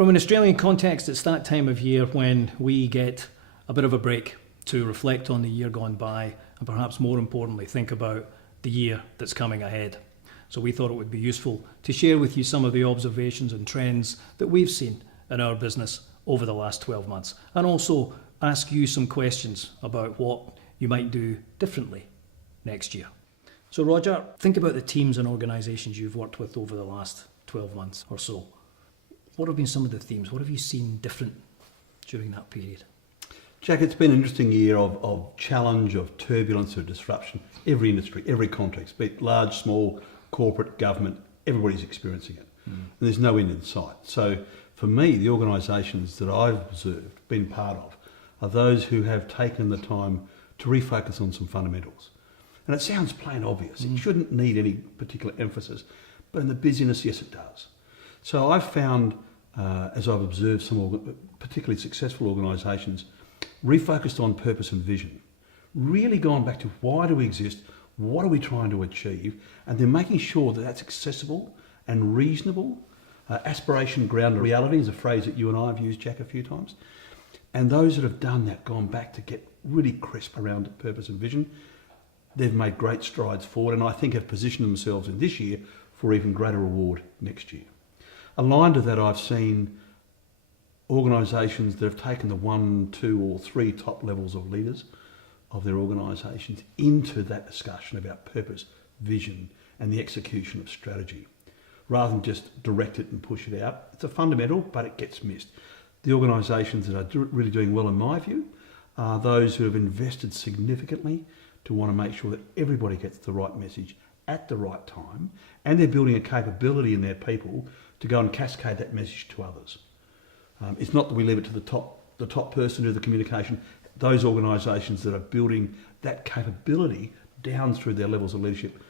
From an Australian context, it's that time of year when we get a bit of a break to reflect on the year gone by and perhaps more importantly, think about the year that's coming ahead. So we thought it would be useful to share with you some of the observations and trends that we've seen in our business over the last 12 months, and also ask you some questions about what you might do differently next year. So Roger, think about the teams and organisations you've worked with over the last 12 months or so. What have been some of the themes? What have you seen different during that period? Jack, it's been an interesting year of challenge, of turbulence, of disruption. Every industry, every context, be it large, small, corporate, government, everybody's experiencing it. And there's no end in sight. So for me, the organisations that I've observed, been part of, are those who have taken the time to refocus on some fundamentals. And it sounds plain obvious. It shouldn't need any particular emphasis. But in the busyness, yes, it does. So I've found, as I've observed some particularly successful organisations, refocused on purpose and vision, really gone back to why do we exist, what are we trying to achieve, and then making sure that that's accessible and reasonable. Aspiration grounded reality is a phrase that you and I have used, Jack, a few times. And those that have done that, gone back to get really crisp around purpose and vision, they've made great strides forward, and I think have positioned themselves in this year for even greater reward next year. Aligned to that, I've seen organisations that have taken the 1, 2 or 3 top levels of leaders of their organisations into that discussion about purpose, vision and the execution of strategy. Rather than just direct it and push it out. It's a fundamental, but it gets missed. The organisations that are really doing well, in my view, are those who have invested significantly to want to make sure that everybody gets the right message at the right time, and they're building a capability in their people to go and cascade that message to others. It's not that we leave it to the top person to do the communication. Those organisations that are building that capability down through their levels of leadership,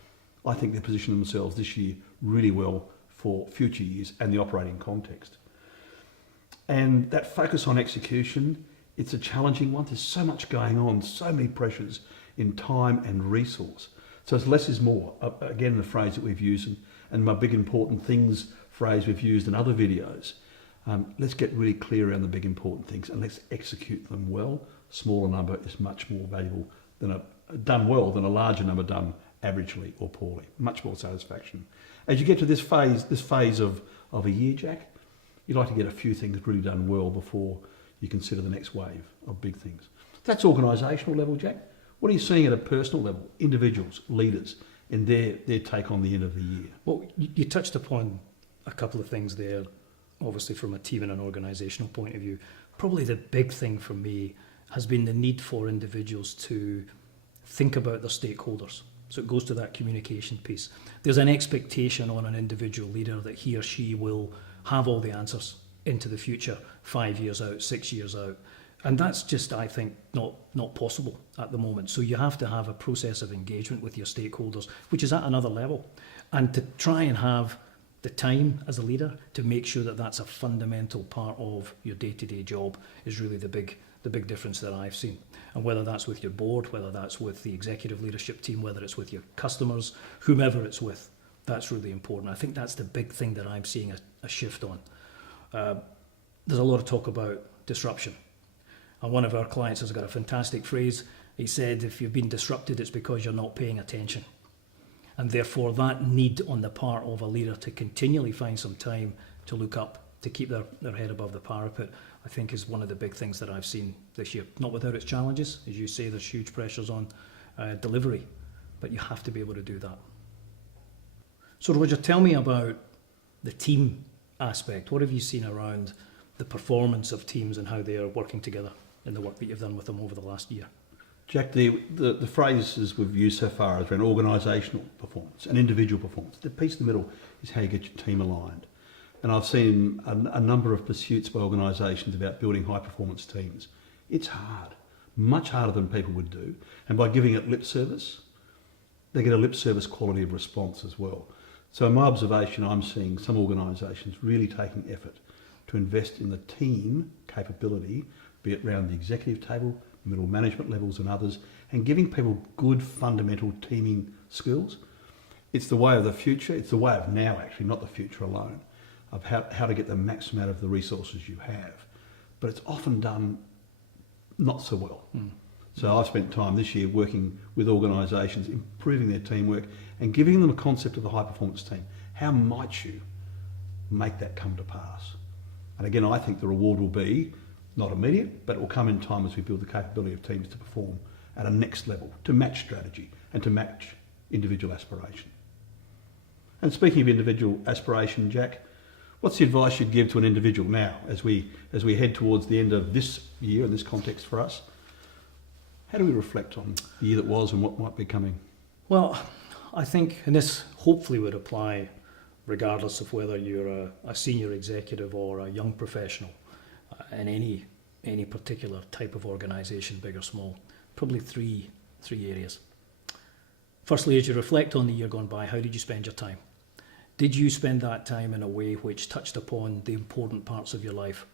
I think they're positioning themselves this year really well for future years and the operating context. And that focus on execution, it's a challenging one. There's so much going on, so many pressures in time and resource. So it's less is more. Again, the phrase that we've used, and my big important things phrase we've used in other videos. Let's get really clear around the big important things and let's execute them well. Smaller number is much more valuable than done well than a larger number done averagely or poorly. Much more satisfaction. As you get to this phase of a year, Jack, you'd like to get a few things really done well before you consider the next wave of big things. That's organisational level, Jack. What are you seeing at a personal level? Individuals, leaders, and their take on the end of the year. Well, you touched upon a couple of things there, obviously from a team and an organisational point of view. Probably the big thing for me has been the need for individuals to think about their stakeholders. So it goes to that communication piece. There's an expectation on an individual leader that he or she will have all the answers into the future, 5 years out, 6 years out. And that's just, I think, not possible at the moment. So you have to have a process of engagement with your stakeholders, which is at another level. And to try and have the time as a leader to make sure that that's a fundamental part of your day-to-day job is really the big difference that I've seen. And whether that's with your board, whether that's with the executive leadership team, whether it's with your customers, whomever it's with, that's really important. I think that's the big thing that I'm seeing a shift on. There's a lot of talk about disruption. And one of our clients has got a fantastic phrase. He said, if you've been disrupted, it's because you're not paying attention. And therefore that need on the part of a leader to continually find some time to look up, to keep their head above the parapet, I think is one of the big things that I've seen this year. Not without its challenges. As you say, there's huge pressures on delivery, but you have to be able to do that. So Roger, tell me about the team aspect. What have you seen around the performance of teams and how they are working together in the work that you've done with them over the last year? Jack, the phrases we've used so far is around organisational performance and individual performance. The piece in the middle is how you get your team aligned. And I've seen a number of pursuits by organisations about building high performance teams. It's hard, much harder than people would do. And by giving it lip service, they get a lip service quality of response as well. So in my observation, I'm seeing some organisations really taking effort to invest in the team capability, be it around the executive table, middle management levels and others, and giving people good fundamental teaming skills. It's the way of the future. It's the way of now, actually, not the future alone. of how to get the maximum out of the resources you have. But it's often done not so well. So I've spent time this year working with organisations, improving their teamwork and giving them a concept of the high performance team. How might you make that come to pass? And again, I think the reward will be not immediate, but it will come in time as we build the capability of teams to perform at a next level, to match strategy and to match individual aspiration. And speaking of individual aspiration, Jack, what's the advice you'd give to an individual now as we head towards the end of this year in this context for us? How do we reflect on the year that was and what might be coming? Well, I think, and this hopefully would apply regardless of whether you're a senior executive or a young professional in any particular type of organisation, big or small, probably three areas. Firstly, as you reflect on the year gone by, how did you spend your time? Did you spend that time in a way which touched upon the important parts of your life,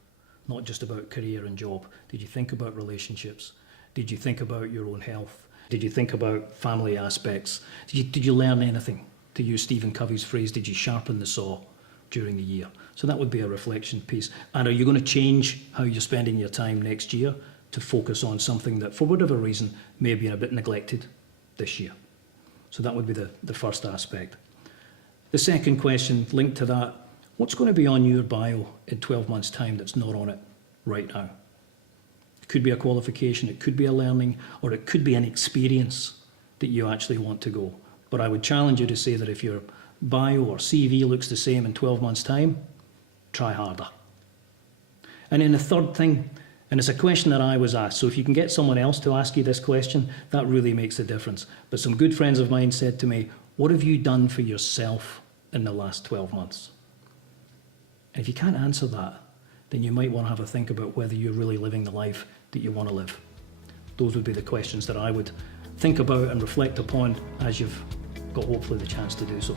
not just about career and job? Did you think about relationships? Did you think about your own health? Did you think about family aspects? Did you learn anything? To use Stephen Covey's phrase, did you sharpen the saw during the year? So that would be a reflection piece. And are you going to change how you're spending your time next year to focus on something that, for whatever reason, may have been a bit neglected this year? So that would be the first aspect. The second question linked to that, what's going to be on your bio in 12 months' time that's not on it right now? It could be a qualification, it could be a learning, or it could be an experience that you actually want to go. But I would challenge you to say that if your bio or CV looks the same in 12 months' time, try harder. And then the third thing, and it's a question that I was asked, so if you can get someone else to ask you this question, that really makes a difference. But some good friends of mine said to me, what have you done for yourself in the last 12 months? And if you can't answer that, then you might want to have a think about whether you're really living the life that you want to live. Those would be the questions that I would think about and reflect upon as you've got hopefully the chance to do so.